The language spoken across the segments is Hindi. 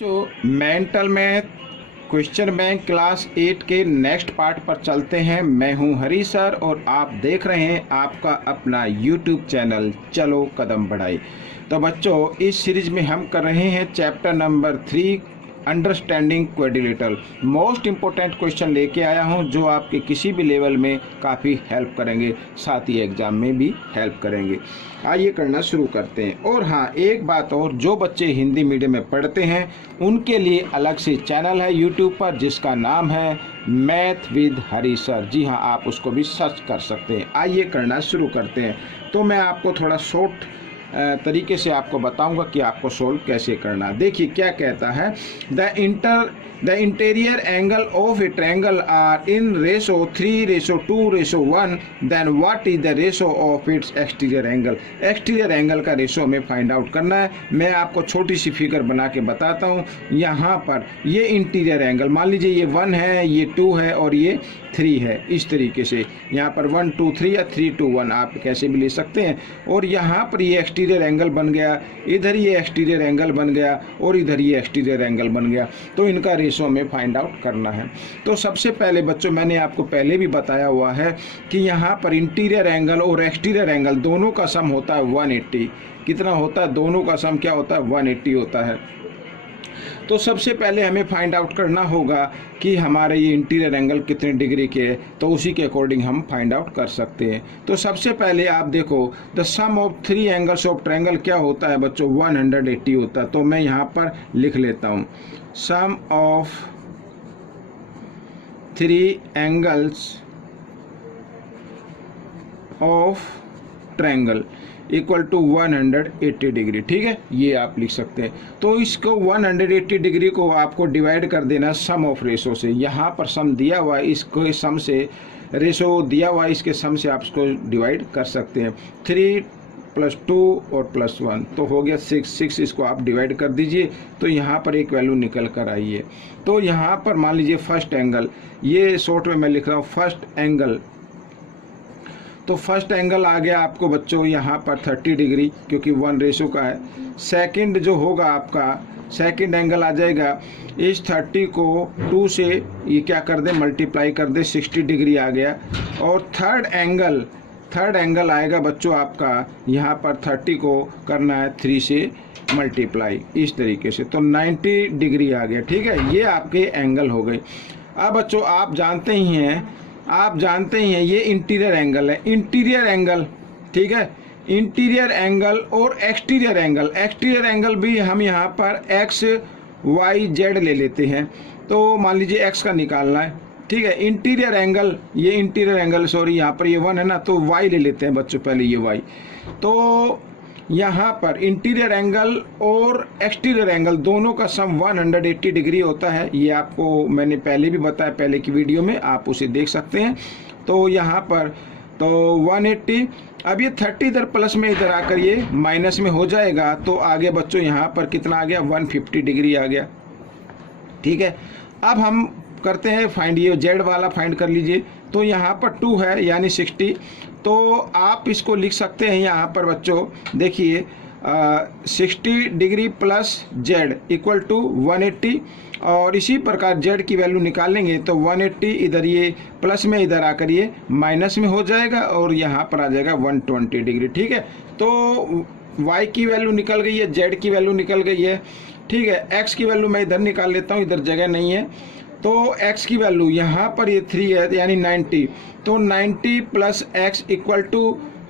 जो mental math question bank class 8 के नेक्स्ट पार्ट पर चलते हैं। मैं हूं हरी सर और आप देख रहे हैं आपका अपना यूट्यूब चैनल चलो कदम बढ़ाए। तो बच्चों, इस सीरीज में हम कर रहे हैं chapter number 3 understanding quadrilateral. Most important question लेके आया हूं जो आपके किसी भी लेवल में काफ़ी हेल्प करेंगे, साथ ही एग्जाम में भी हेल्प करेंगे। आइए करना शुरू करते हैं। और हाँ, एक बात और, जो बच्चे हिंदी मीडियम में पढ़ते हैं उनके लिए अलग से चैनल है यूट्यूब पर जिसका नाम है मैथ विद हरी सर। जी हाँ, आप उसको भी सर्च कर सकते हैं। आइए करना शुरू करते हैं। तो मैं आपको थोड़ा शॉर्ट तरीके से आपको बताऊंगा कि आपको सोल्व कैसे करना। देखिए क्या कहता है, the interior angle of a triangle are in ratio 3:2:1, then what is the ratio of its exterior angle. Exterior angle का रेशो हमें फाइंड आउट करना है। मैं आपको छोटी सी फिगर बना के बताता हूँ। यहाँ पर ये इंटीरियर एंगल मान लीजिए ये 1 है, ये 2 है और ये 3 है। इस तरीके से यहाँ पर 1 2 3 या 3 2 1 आप कैसे भी ले सकते हैं। और यहाँ पर ये एक्सटीरियर एंगल बन गया, इधर ये एक्सटीरियर एंगल बन गया और इधर ये एक्सटीरियर एंगल बन गया। तो इनका रेशो हमें फाइंड आउट करना है। तो सबसे पहले बच्चों, मैंने आपको पहले भी बताया हुआ है कि यहाँ पर इंटीरियर एंगल और एक्सटीरियर एंगल दोनों का सम होता है 180। कितना होता है? दोनों का सम क्या होता है? 180 होता है। तो सबसे पहले हमें फाइंड आउट करना होगा कि हमारे ये इंटीरियर एंगल कितने डिग्री के है, तो उसी के अकॉर्डिंग हम फाइंड आउट कर सकते हैं। तो सबसे पहले आप देखो, the sum of 3 angles of triangle क्या होता है बच्चों? 180 होता है। तो मैं यहाँ पर लिख लेता हूँ, sum of 3 angles of triangle equal to 180 degree. ठीक है, ये आप लिख सकते हैं। तो इसको 180 डिग्री को आपको डिवाइड कर देना सम ऑफ रेशो से। यहाँ पर सम दिया हुआ है, इसको सम से रेशो दिया हुआ है, इसके सम से आप इसको डिवाइड कर सकते हैं। 3 + 2 और +1 तो हो गया 6। इसको आप डिवाइड कर दीजिए तो यहाँ पर एक वैल्यू निकल कर आई है। तो यहाँ पर मान लीजिए फर्स्ट एंगल, ये शॉर्ट में मैं लिख रहा हूँ फर्स्ट एंगल। तो फर्स्ट एंगल आ गया आपको बच्चों यहाँ पर 30 डिग्री, क्योंकि 1 रेशो का है। सेकंड जो होगा आपका, सेकंड एंगल आ जाएगा, इस 30 को 2 से ये क्या कर दे, मल्टीप्लाई कर दे, 60 डिग्री आ गया। और थर्ड एंगल आएगा बच्चों आपका, यहाँ पर 30 को करना है 3 से मल्टीप्लाई, इस तरीके से, तो 90 डिग्री आ गया। ठीक है, ये आपके एंगल हो गए। अब बच्चों आप जानते ही हैं ये इंटीरियर एंगल है। इंटीरियर एंगल, ठीक है, इंटीरियर एंगल और एक्सटीरियर एंगल भी हम यहाँ पर एक्स वाई जेड ले लेते हैं। तो मान लीजिए एक्स का निकालना है, ठीक है। इंटीरियर एंगल, ये इंटीरियर एंगल, सॉरी यहाँ पर ये 1 है ना, तो वाई ले लेते हैं बच्चों पहले, ये वाई। तो यहाँ पर इंटीरियर एंगल और एक्सटीरियर एंगल दोनों का सम 180 डिग्री होता है। ये आपको मैंने पहले भी बताया, पहले की वीडियो में, आप उसे देख सकते हैं। तो यहाँ पर तो 180, अब ये 30 इधर प्लस में इधर आकर ये माइनस में हो जाएगा। तो आगे बच्चों यहाँ पर कितना आ गया? 150 डिग्री आ गया। ठीक है, अब हम करते हैं फाइंड, ये जेड वाला फाइंड कर लीजिए। तो यहाँ पर 2 है यानी 60, तो आप इसको लिख सकते हैं यहाँ पर बच्चों, देखिए 60 degree plus Z equal to 180। और इसी प्रकार जेड की वैल्यू निकालेंगे तो 180 इधर ये प्लस में इधर आकर ये माइनस में हो जाएगा और यहाँ पर आ जाएगा 120 डिग्री। ठीक है, तो y की वैल्यू निकल गई है, z की वैल्यू निकल गई है। ठीक है, x की वैल्यू मैं इधर निकाल लेता हूँ, इधर जगह नहीं है। तो x की वैल्यू यहाँ पर ये 3 है यानी 90, तो 90 + x इक्वल टू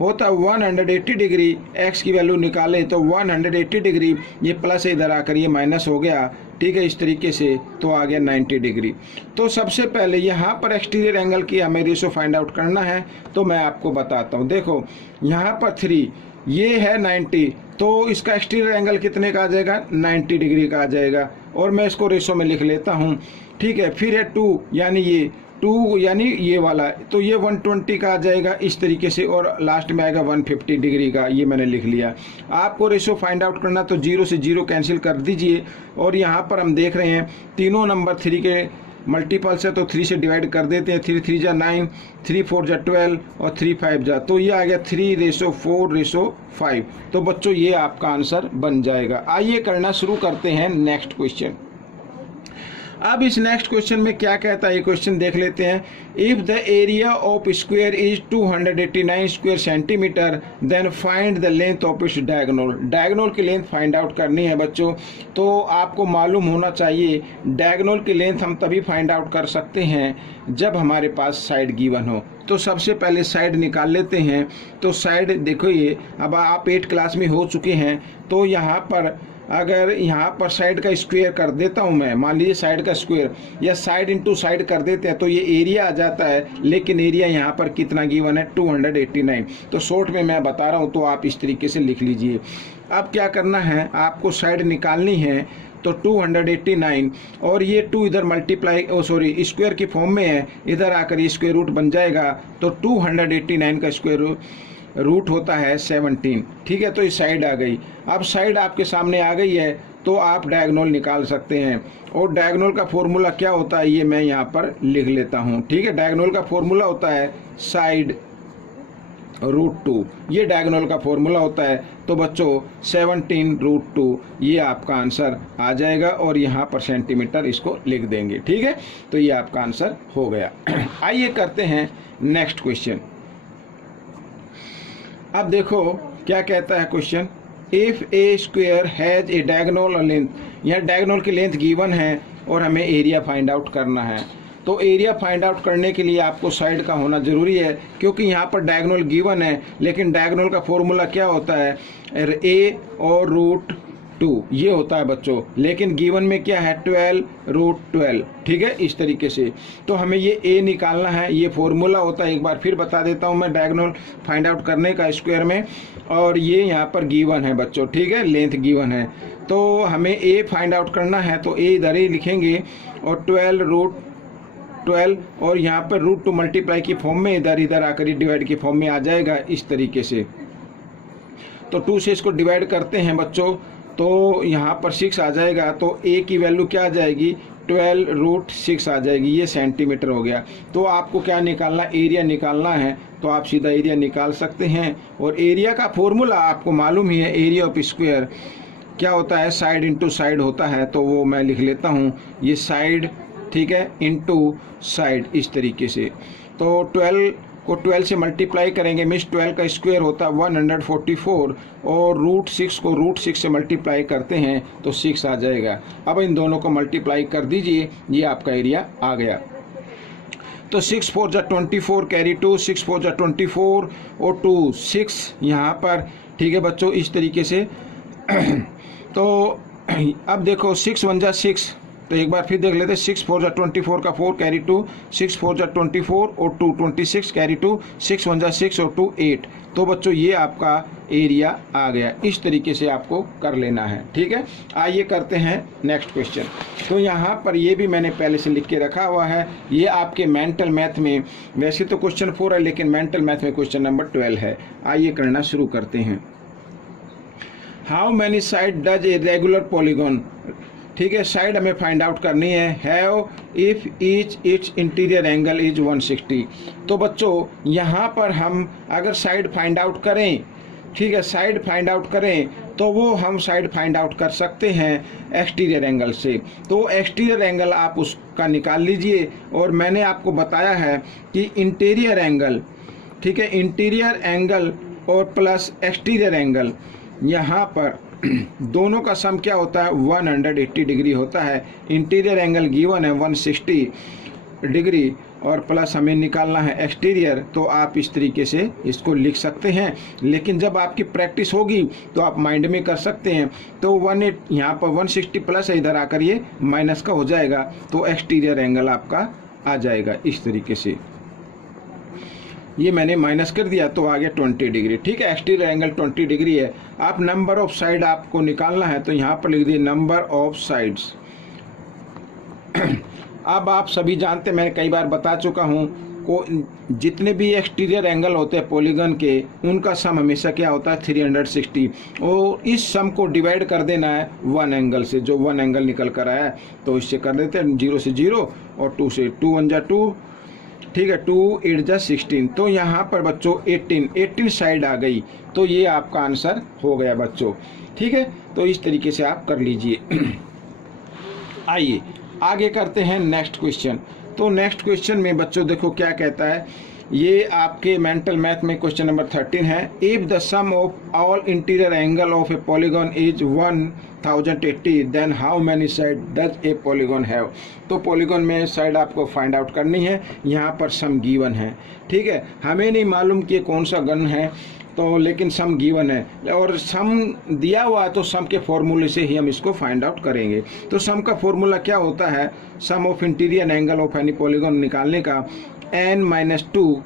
होता 180 डिग्री। x की वैल्यू निकाले तो 180 डिग्री, ये प्लस इधर आकर ये माइनस हो गया। ठीक है, इस तरीके से तो आ गया 90 डिग्री। तो सबसे पहले यहाँ पर एक्सटीरियर एंगल की हमें रेशो फाइंड आउट करना है। तो मैं आपको बताता हूँ, देखो यहाँ पर 3, ये है 90, तो इसका एक्सटीरियर एंगल कितने का आ जाएगा? 90 डिग्री का आ जाएगा। और मैं इसको रेशो में लिख लेता हूँ। ठीक है, फिर है 2 यानी ये 2 यानी ये वाला, तो ये 120 का आ जाएगा इस तरीके से। और लास्ट में आएगा 150 डिग्री का, ये मैंने लिख लिया। आपको रेशो फाइंड आउट करना तो 0 से 0 कैंसिल कर दीजिए। और यहाँ पर हम देख रहे हैं तीनों नंबर 3 के मल्टीपल्स है तो 3 से डिवाइड कर देते हैं। 3 3 जा 9, 3 4 जा 12 और 3 5 जा, तो ये आ गया 3:4:5। तो बच्चों ये आपका आंसर बन जाएगा। आइए करना शुरू करते हैं नेक्स्ट क्वेश्चन। अब इस नेक्स्ट क्वेश्चन में क्या कहता है, ये क्वेश्चन देख लेते हैं। If the area of square is 289 square centimetre then find the length of its diagonal. Diagonal की लेंथ फाइंड आउट करनी है बच्चों। तो आपको मालूम होना चाहिए डायगोनल की लेंथ हम तभी फाइंड आउट कर सकते हैं जब हमारे पास साइड गिवन हो। तो सबसे पहले साइड निकाल लेते हैं। तो साइड देखो, ये अब आप 8 क्लास में हो चुके हैं, तो यहाँ पर अगर यहाँ पर साइड का स्क्वायर कर देता हूँ मैं, मान लीजिए साइड का स्क्वायर या साइड इंटू साइड कर देते हैं तो ये एरिया आ जाता है। लेकिन एरिया यहाँ पर कितना गिवन है, 289। तो शॉर्ट में मैं बता रहा हूँ, तो आप इस तरीके से लिख लीजिए। अब क्या करना है, आपको साइड निकालनी है। तो 289 और ये 2 इधर मल्टीप्लाई स्क्वायर की फॉर्म में है, इधर आकर ये स्क्वायर रूट बन जाएगा। तो 289 का स्क्वायर रूट होता है 17। ठीक है, तो ये साइड आ गई। अब साइड आपके सामने आ गई है तो आप डायगोनल निकाल सकते हैं। और डायगोनल का फॉर्मूला क्या होता है, ये मैं यहाँ पर लिख लेता हूँ। ठीक है, डायगोनल का फॉर्मूला होता है साइड √2, ये डायगोनल का फॉर्मूला होता है। तो बच्चों 17√2 ये आपका आंसर आ जाएगा और यहाँ पर सेंटीमीटर इसको लिख देंगे। ठीक है, तो ये आपका आंसर हो गया। आइए करते हैं नेक्स्ट क्वेश्चन। अब देखो क्या कहता है question. If A square has a diagonal और लेंथ, यहाँ डायगोनल की लेंथ गिवन है और हमें एरिया फाइंड आउट करना है। तो एरिया फाइंड आउट करने के लिए आपको साइड का होना जरूरी है, क्योंकि यहाँ पर डायगोनल गिवन है। लेकिन डायगोनल का फॉर्मूला क्या होता है, a और √2 ये होता है बच्चों। लेकिन गिवन में क्या है, 12√12। ठीक है, इस तरीके से। तो हमें ये a निकालना है, ये फॉर्मूला होता है। एक बार फिर बता देता हूँ मैं डायगोनल फाइंड आउट करने का स्क्वायर में। और ये यहाँ पर गिवन है बच्चों। ठीक है, लेंथ गिवन है, तो हमें a फाइंड आउट करना है। तो a इधर ही लिखेंगे और 12√12 और यहाँ पर √2 मल्टीप्लाई की फॉर्म में इधर आकर डिवाइड की फॉर्म में आ जाएगा इस तरीके से। तो 2 से इसको डिवाइड करते हैं बच्चों, तो यहाँ पर 6 आ जाएगा। तो a की वैल्यू क्या आ जाएगी, 12√6 आ जाएगी। ये सेंटीमीटर हो गया। तो आपको क्या निकालना, एरिया निकालना है। तो आप सीधा एरिया निकाल सकते हैं। और एरिया का फॉर्मूला आपको मालूम ही है, एरिया ऑफ स्क्वायर क्या होता है, साइड इंटू साइड होता है। तो वो मैं लिख लेता हूँ, ये साइड, ठीक है, इंटू साइड इस तरीके से। तो 12 को 12 से मल्टीप्लाई करेंगे, मीन्स 12 का स्क्वायर होता है 144 और √6 को √6 से मल्टीप्लाई करते हैं तो 6 आ जाएगा। अब इन दोनों को मल्टीप्लाई कर दीजिए, ये आपका एरिया आ गया। तो 6 4 जा 24 कैरी 2, 6 4 जा 24 और 2 6 यहाँ पर। ठीक है बच्चों, इस तरीके से। तो अब देखो 6 1 जा 6, तो एक बार फिर देख लेते हैं। 6 4 जा 24 का 4 कैरी 2, 6 4 जा 24 और 2 26 कैरी 2, 6 1 जा 6 और 2 8। तो बच्चों ये आपका एरिया आ गया। इस तरीके से आपको कर लेना है। ठीक है, आइए करते हैं नेक्स्ट क्वेश्चन। तो यहाँ पर ये भी मैंने पहले से लिख के रखा हुआ है। ये आपके मेंटल मैथ में, वैसे तो क्वेश्चन 4 है लेकिन मेंटल मैथ में क्वेश्चन नंबर 12 है। आइए करना शुरू करते हैं। How many side does a regular polygon. ठीक है, साइड हमें फाइंड आउट करनी है। Have if it's interior angle is 160। तो बच्चों यहाँ पर हम अगर साइड फाइंड आउट करें, ठीक है, साइड फाइंड आउट करें तो वो हम साइड फाइंड आउट कर सकते हैं एक्सटीरियर एंगल से। तो एक्सटीरियर एंगल आप उसका निकाल लीजिए। और मैंने आपको बताया है कि इंटीरियर एंगल, ठीक है, इंटीरियर एंगल और प्लस एक्सटीरियर एंगल, यहाँ पर दोनों का सम क्या होता है, 180 डिग्री होता है। इंटीरियर एंगल गिवन है 160 डिग्री और प्लस हमें निकालना है एक्सटीरियर। तो आप इस तरीके से इसको लिख सकते हैं। लेकिन जब आपकी प्रैक्टिस होगी तो आप माइंड में कर सकते हैं। तो 18 यहाँ पर 160 प्लस है, इधर आकर ये माइनस का हो जाएगा। तो एक्सटीरियर एंगल आपका आ जाएगा इस तरीके से। ये मैंने माइनस कर दिया तो आ गया 20 डिग्री। ठीक है, एक्सटीरियर एंगल 20 डिग्री है। आप नंबर ऑफ साइड आपको निकालना है तो यहाँ पर लिख दिए नंबर ऑफ साइड्स। अब आप सभी जानते, मैंने कई बार बता चुका हूँ, को जितने भी एक्सटीरियर एंगल होते हैं पॉलीगन के उनका सम हमेशा क्या होता है 360, और इस सम को डिवाइड कर देना है वन एंगल से, जो वन एंगल निकल कर आया है। तो इससे कर देते हैं 0 से 0 और 2 से 2 1 जा 2, ठीक है, 2 8 जा 16। तो यहाँ पर बच्चों 18 साइड आ गई, तो ये आपका आंसर हो गया बच्चों। ठीक है, तो इस तरीके से आप कर लीजिए। आइए आगे करते हैं नेक्स्ट क्वेश्चन। तो नेक्स्ट क्वेश्चन में बच्चों देखो क्या कहता है, ये आपके मेंटल मैथ में क्वेश्चन नंबर 13 है। If the sum of all interior angle of a polygon is 1080 then how many side does a polygon have. तो पॉलीगॉन में साइड आपको फाइंड आउट करनी है। यहाँ पर सम गिवन है, ठीक है, हमें नहीं मालूम कि कौन सा गन है, तो लेकिन सम गिवन है और सम दिया हुआ है, तो सम के फॉर्मूले से ही हम इसको फाइंड आउट करेंगे। तो सम का फॉर्मूला क्या होता है, sum of interior angle of any polygon निकालने का n-2,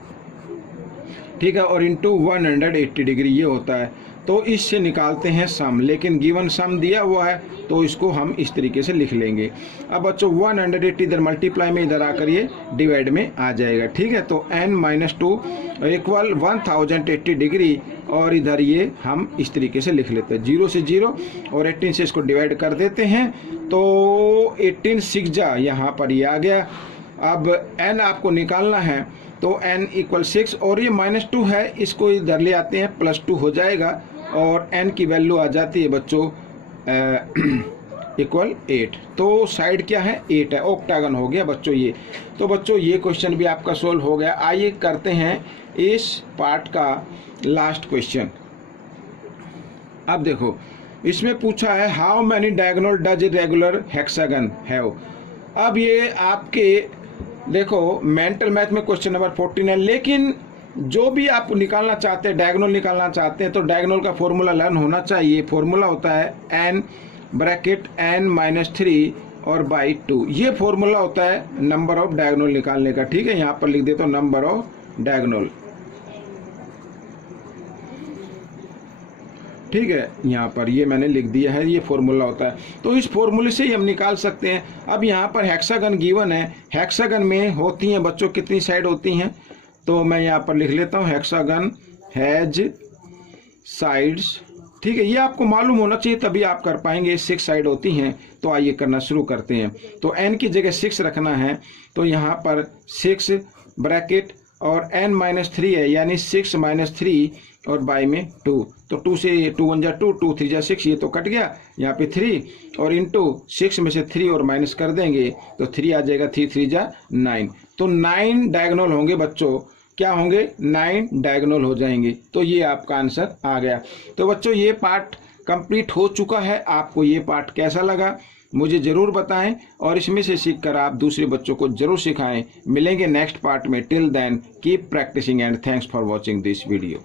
ठीक है, और इंटू 180 डिग्री ये होता है। तो इससे निकालते हैं सम, लेकिन गिवन सम दिया हुआ है तो इसको हम इस तरीके से लिख लेंगे। अब बच्चों 180 इधर मल्टीप्लाई में इधर आकर ये डिवाइड में आ जाएगा, ठीक है। तो n-2 इक्वल 1080 डिग्री, और इधर ये हम इस तरीके से लिख लेते हैं 0 से 0 और 18 से इसको डिवाइड कर देते हैं। तो 18 6 जा, यहाँ पर ये आ गया। अब n आपको निकालना है, तो n इक्वल 6 और ये -2 है, इसको इधर ले आते हैं, +2 हो जाएगा और n की वैल्यू आ जाती है बच्चों इक्वल 8। तो साइड क्या है 8 है, ऑक्टागन हो गया बच्चों ये। तो बच्चों ये क्वेश्चन भी आपका सोल्व हो गया। आइए करते हैं इस पार्ट का लास्ट क्वेश्चन। अब देखो इसमें पूछा है how many diagonal does a regular hexagon have. अब ये आपके देखो मेंटल मैथ में क्वेश्चन नंबर 14 है, लेकिन जो भी आप निकालना चाहते हैं, डायगोनल निकालना चाहते हैं, तो डायगोनल का फॉर्मूला लर्न होना चाहिए। फॉर्मूला होता है n ब्रैकेट n-3 और बाई 2, ये फॉर्मूला होता है नंबर ऑफ डायगोनल निकालने का, ठीक है। यहाँ पर लिख देता हूँ नंबर ऑफ डायगोनल, ठीक है, यहाँ पर ये मैंने लिख दिया है, ये फॉर्मूला होता है। तो इस फॉर्मूले से ही हम निकाल सकते हैं। अब यहाँ पर हेक्सागन गिवन है, हेक्सागन में होती हैं बच्चों कितनी साइड होती हैं, तो मैं यहाँ पर लिख लेता हूँ हेक्सागन हैज साइड्स, ठीक है, ये आपको मालूम होना चाहिए तभी आप कर पाएंगे। 6 साइड होती हैं। तो आइए करना शुरू करते हैं। तो n की जगह 6 रखना है, तो यहाँ पर 6 ब्रैकेट और n-3 है, यानी 6 - 3 और बाई में 2, तो 2 से 2 1 जा 2, 2 3 जा 6, ये तो कट गया, यहाँ पे 3 और इंटू 6 में से 3 और माइनस कर देंगे तो 3 आ जाएगा, 3 3 जा 9। तो 9 डायगोनल होंगे बच्चों, क्या होंगे 9 डायगोनल हो जाएंगे। तो ये आपका आंसर आ गया। तो बच्चों ये पार्ट कंप्लीट हो चुका है। आपको ये पार्ट कैसा लगा मुझे ज़रूर बताएं, और इसमें से सीखकर आप दूसरे बच्चों को ज़रूर सिखाएं। मिलेंगे नेक्स्ट पार्ट में। Till then keep practising and thanks for watching this video.